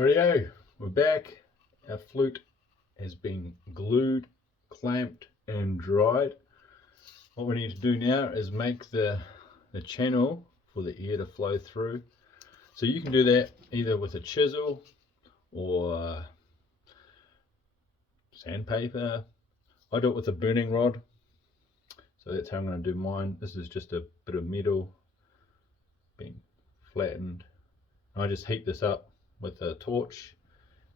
Rightio, we're back. Our flute has been glued, clamped and dried. What we need to do now is make the channel for the air to flow through. So you can do that either with a chisel or sandpaper. I do it with a burning rod. So that's how I'm going to do mine. This is just a bit of metal being flattened. I just heat this up with a torch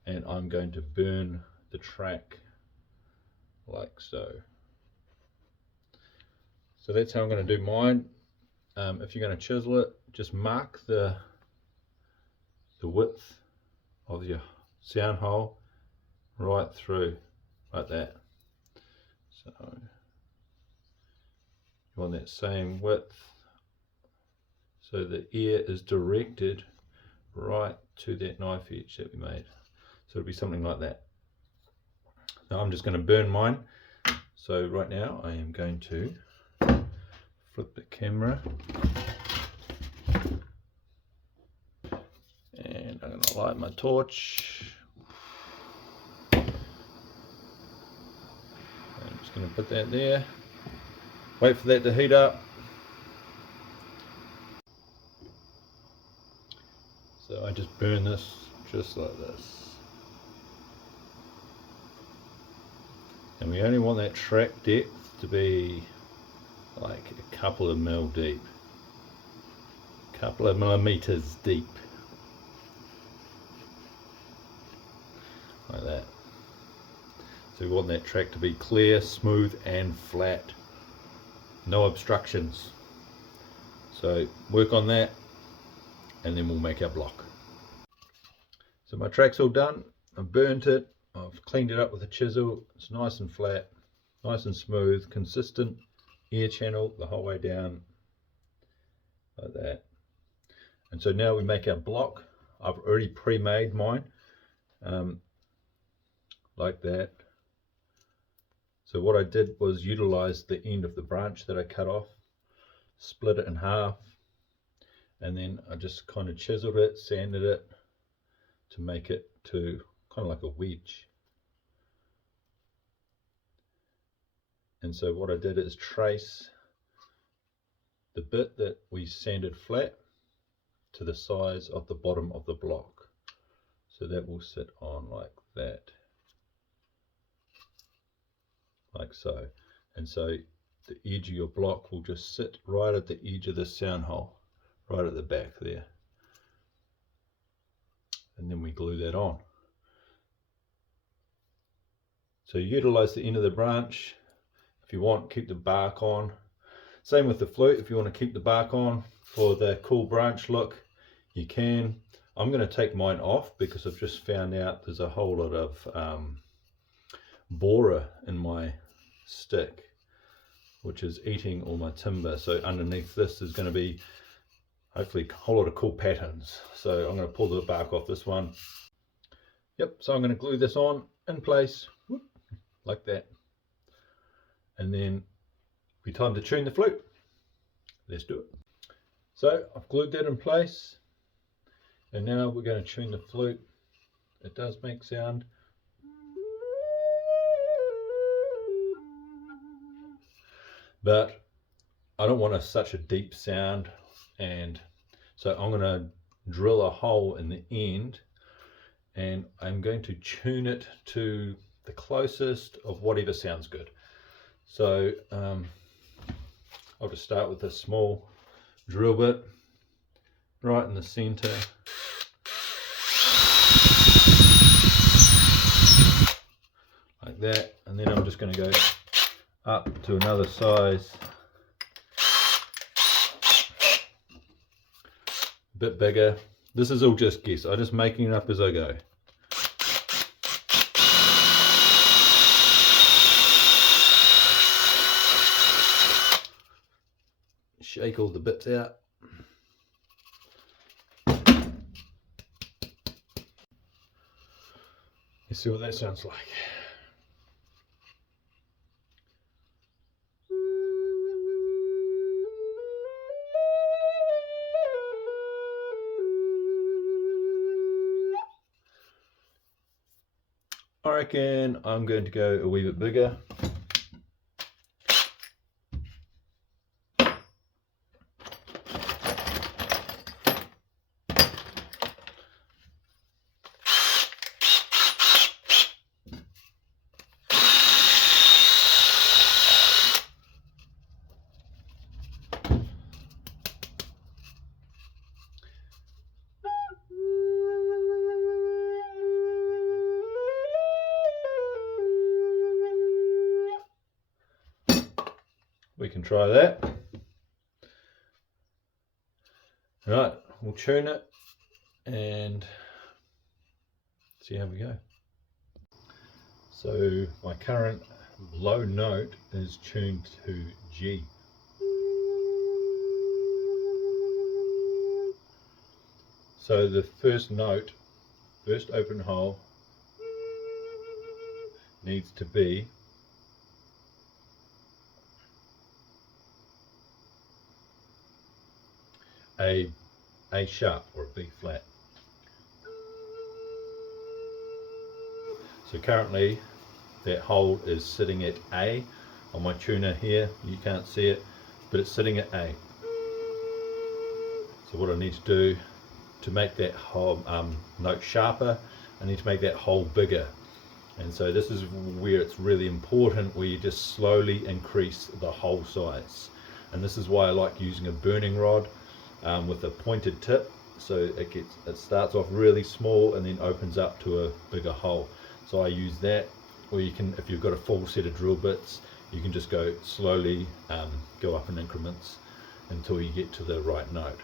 and I'm going to burn the track like so. So that's how I'm going to do mine. If you're going to chisel it, just mark the width of your sound hole right through like that. So you want that same width so the air is directed right to that knife edge that we made. So it'll be something like that. Now I'm just going to burn mine. So right now I am going to flip the camera and I'm going to light my torch. I'm just going to put that there, wait for that to heat up. So I just burn this just like this. And we only want that track depth to be like a couple of mil deep, couple of millimeters deep, like that. So we want that track to be clear, smooth and flat, no obstructions. So work on that and then we'll make our block. So my track's all done. I've burnt it, I've cleaned it up with a chisel. It's nice and flat, nice and smooth, consistent air channel the whole way down like that. And so now we make our block. I've already pre-made mine like that. So what I did was utilize the end of the branch that I cut off, split it in half, and then I just kind of chiseled it, sanded it to make it to kind of like a wedge. And so what I did is trace the bit that we sanded flat to the size of the bottom of the block. So that will sit on like that, like so. And so the edge of your block will just sit right at the edge of the sound hole, right at the back there. And then we glue that on. So utilize the end of the branch. If you want, keep the bark on. Same with the flute. If you want to keep the bark on for the cool branch look, you can. I'm going to take mine off because I've just found out there's a whole lot of borer in my stick, which is eating all my timber. So underneath this is going to be hopefully a whole lot of cool patterns. So I'm going to pull the bark off this one. Yep, so I'm going to glue this on in place like that. And then it'll be time to tune the flute. Let's do it. So I've glued that in place. And now we're going to tune the flute. It does make sound. But I don't want such a deep sound. And so I'm going to drill a hole in the end. And I'm going to tune it to the closest of whatever sounds good. So I'll just start with a small drill bit right in the center. Like that. And then I'm just going to go up to another size. A bit bigger. This is all just guess. I'm just making it up as I go. Shake all the bits out. Let's see what that sounds like. I reckon I'm going to go a wee bit bigger. We can try that. Right, we'll tune it and see how we go. So my current low note is tuned to G. So the first note, first open hole, needs to be A sharp or a B flat. So currently that hole is sitting at A on my tuner here. You can't see it, but it's sitting at A. So what I need to do to make that whole note sharper, I need to make that hole bigger. And so this is where it's really important, where you just slowly increase the hole size. And this is why I like using a burning rod with a pointed tip. So it starts off really small and then opens up to a bigger hole. So I use that, or you can, if you've got a full set of drill bits, you can just go slowly, go up in increments until you get to the right note.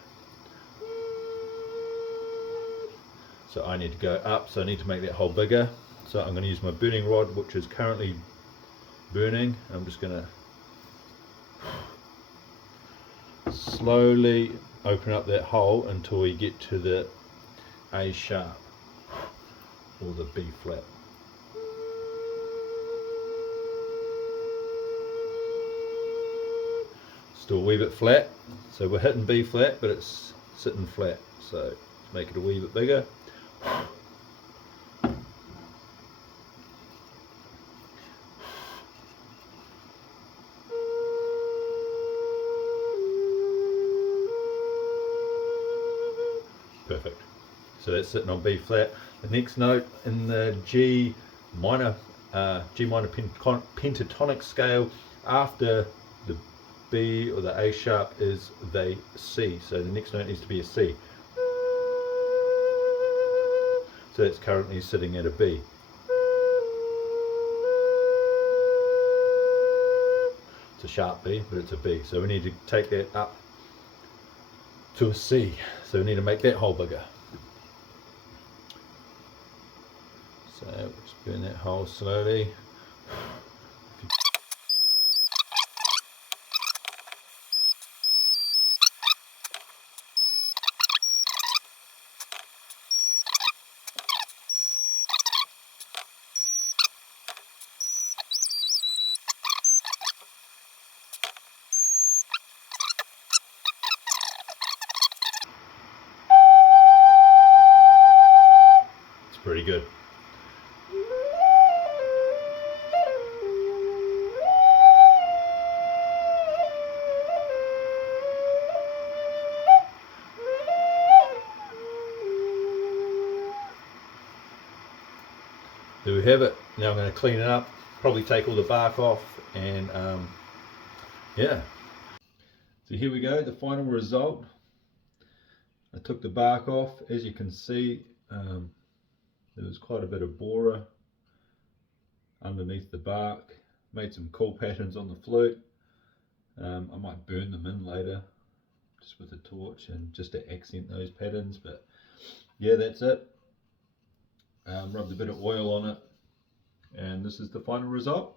So I need to go up, so I need to make that hole bigger. So I'm going to use my burning rod, which is currently burning. I'm just going to slowly open up that hole until we get to the A sharp or the B flat. Still a wee bit flat, so we're hitting B flat, but it's sitting flat. So make it a wee bit bigger. Perfect. So that's sitting on B flat. The next note in the G minor pentatonic scale after the B or the A sharp is the C. So the next note needs to be a C. So it's currently sitting at a B. It's a sharp B, but it's a B. So we need to take that up to a C. So we need to make that hole bigger. So we'll just burn that hole slowly. It's pretty good. There we have it. Now I'm going to clean it up, probably take all the bark off, and yeah. So here we go, the final result. I took the bark off. As you can see, there was quite a bit of borer underneath the bark. Made some cool patterns on the flute. I might burn them in later just with a torch and just to accent those patterns, but yeah, that's it. Rubbed a bit of oil on it, and this is the final result.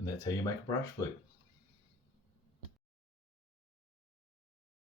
And that's how you make a brush flute.